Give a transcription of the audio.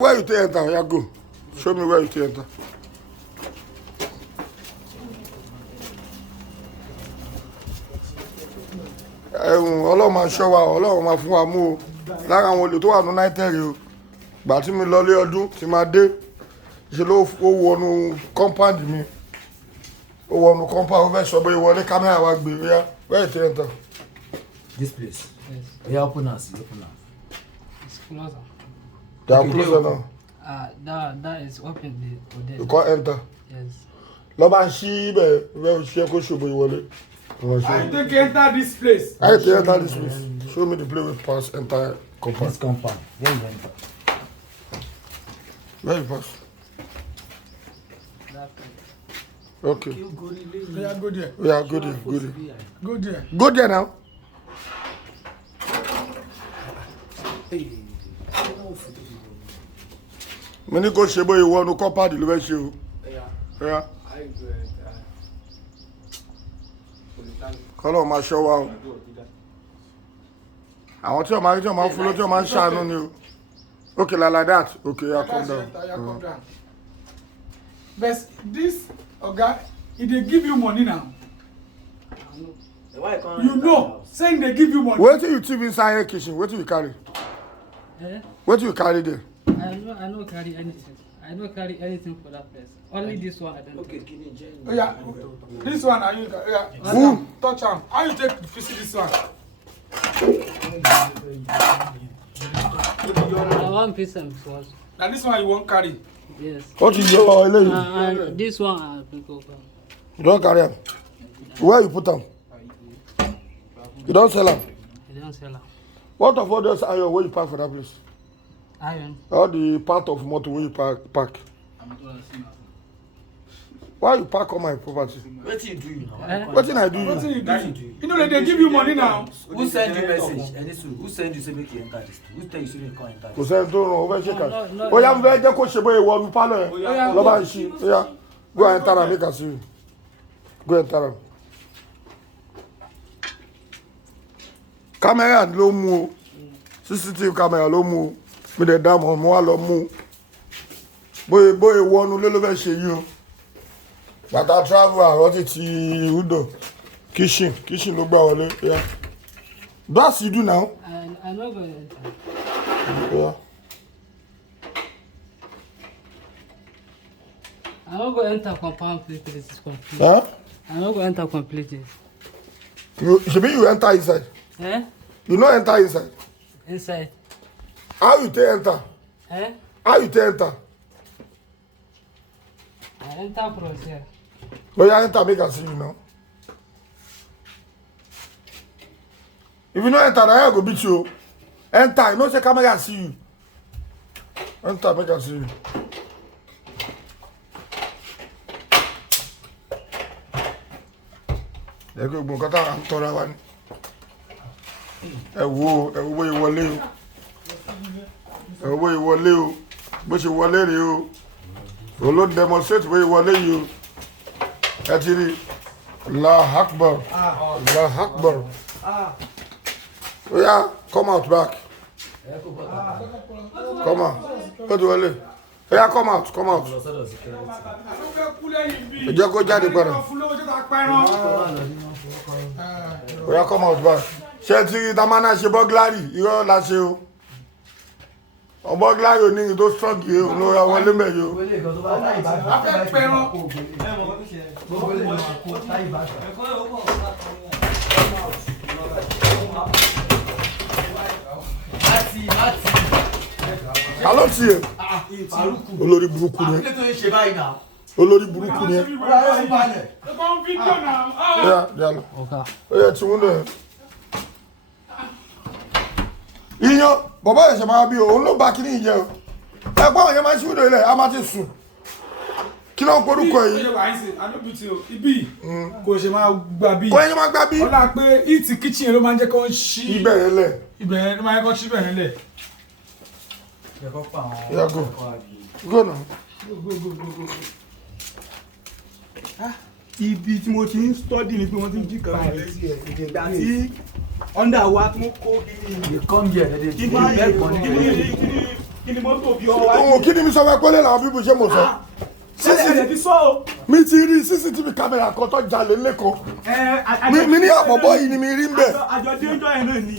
Where you take enter? Yeah, go. Show me where you take enter. Ọlọ́run máa ṣọ́ wa, Ọlọ́run máa fún wa mú o. Lára àwọn olè tó wà ní Nàìjíríà o. Gbà tí mi lọ lé ọdún tí máa dé. Ṣe ló wọnú compound mi. Ó wọnú compound ó fẹ́ sọ bóyá wọlé kámẹ́rà wa gbé ríà. Where you take enter? This place? Yes. Yeah, open us. Open us. It's closer. They are closer now. That is open there. You can't enter. Yes. Lọ́ba ń ṣí ibẹ̀ rẹ̀ ṣe kó ṣòbò ìwọlé. I think enter this place. I take enter this place. Show me the place we pass entire compound. This compound. Where you enter? Where you pass? That place. Okay. Yeah, go there. Yeah, go there. Go there. Go there. Go there now. Mi ní kó ṣe bóyá ìwọ ọ̀nù compound ló fẹ́ ṣe o. Yeah. Kọ́lọ́ máa ṣọ́ wa o. Àwọn tí ọmọ akíntí ọmọ fún lójú ọmọ ń ṣàánú ni o. Okay, like that. Okay, yeah, come down. Come down. But this Oga, if they give you money now, you know, saying they give you money. Wait till you TV inside your kitchen. Wait till you carry. Eh? What you carry there? I don't carry anything. I don't carry anything for that place. Only this one I don't. Okay, Oh, yeah, this one, are you? Yeah, Who? touch him. How you take visit this one? One piece and was. Now this one you won't carry. Yes. What is your eléyìí? And this one I pick up. You don't carry am. Where you put them? You don't sell them. I don't sell them. What of all those iron where you park for that place? Iron. All the part of motor where you park. Why you park on my property? What you do now? What thing I do What you? you do? You know that they give you money now. Who send you message? Who send you say make you enter this? Who tell you say make you enter Kò this? sẹ́ni tó ràn ó fẹ́ ṣe kà. No. Ó yá mo fẹ́ jẹ́ kó ṣe bóyá ìwọ ọdún pálọ̀ ẹ̀. Lọ́ba ń ṣí. Ó yá go and enter am make I see you. Go and enter am. Kámẹ́rà ló mú o. CCTV kámẹ́rà ló mú o. Mi dẹ̀ dá mọ̀ mo wá lọ mú o. Bóyá ìwọ ọdún ló fẹ́ ṣe yìí o. Bàtà travel àrọ́tì ti Udo. Kitchen ló gbà wọlé. Yeah. That's you do now. I'm not going to enter. Yeah. I'm not going to enter completely. This is complete. Huh? I'm not going to enter completely. You enter inside. Eh? You no enter inside. Inside. How you take enter? Eh? How you take enter? I enter from here. No, you enter make I see you now. If you no enter, now I go beat you. Enter, you know say camera see you. Enter make I see you. Ẹ kò gbọ́n kọ́tà à ń tọ́ra wa ni. Ẹ wo ìwọlé o. Ẹ wo ìwọlé o. Bó ṣe wọlé rèé o. Òun ló demonstrate bó ìwọlé yìí o. Ẹ ti rí Allahu Akbar. Allahu Akbar. Oh yeah, come out back. Come on. Ó ti wọlé. Oh yeah, come out. Ẹ jẹ́ kó jáde padà. Oh yeah, come out back. Ṣé ti rí tamana ṣe burglary? Irọ́ la ṣe o. Burglary ò ní tó strong yìí o. Ló ra wọlé mẹ́yìí o. Alo tiẹ̀. Olórí burúkú ni. Olórí burúkú ni. Yálò. Ó yẹ tí wọ́n lẹ̀. Iyán bàbá ẹ̀ṣẹ̀ máa bí o, òun ló bá kíní ìjẹ o. Ẹ gbọ́ àwọn yẹn máa ń ṣíwúdò ilẹ̀, a máa ti sùn. Kí ló ń porúkọ yìí? Ibi kò ṣe máa gba bí. Kò yẹn máa gbá bí. Ọlá pé ìtì kitchen ló máa ń jẹ́ kó ń ṣí. Ibẹ̀ yẹn lẹ̀. Ibẹ̀ yẹn ló máa ń kọ́ ṣí ibẹ̀ yẹn lẹ̀. Yeah, go. Go now. Ibi tí mo ti ń study ni pé wọ́n ti ń jí kan rẹ̀. Ìgbà tí under wa tí wọ́n kó kíní. You come here, they Kíní kí ni mọ́tò bí ọwọ́ wájú. òun kí ni mi sọ fẹ́ pẹ́lẹ́ làwọn bíbù ṣe mo sọ. ẹ̀rẹ̀ ti sọ o. mi ti rí CCTV kámẹ́rà kan tó jalè lẹ́kọ̀ọ́. mi ní àpọ̀bọ́ yìí ni mi rí ń bẹ̀. àjọ déjọ́ yẹn náà ni.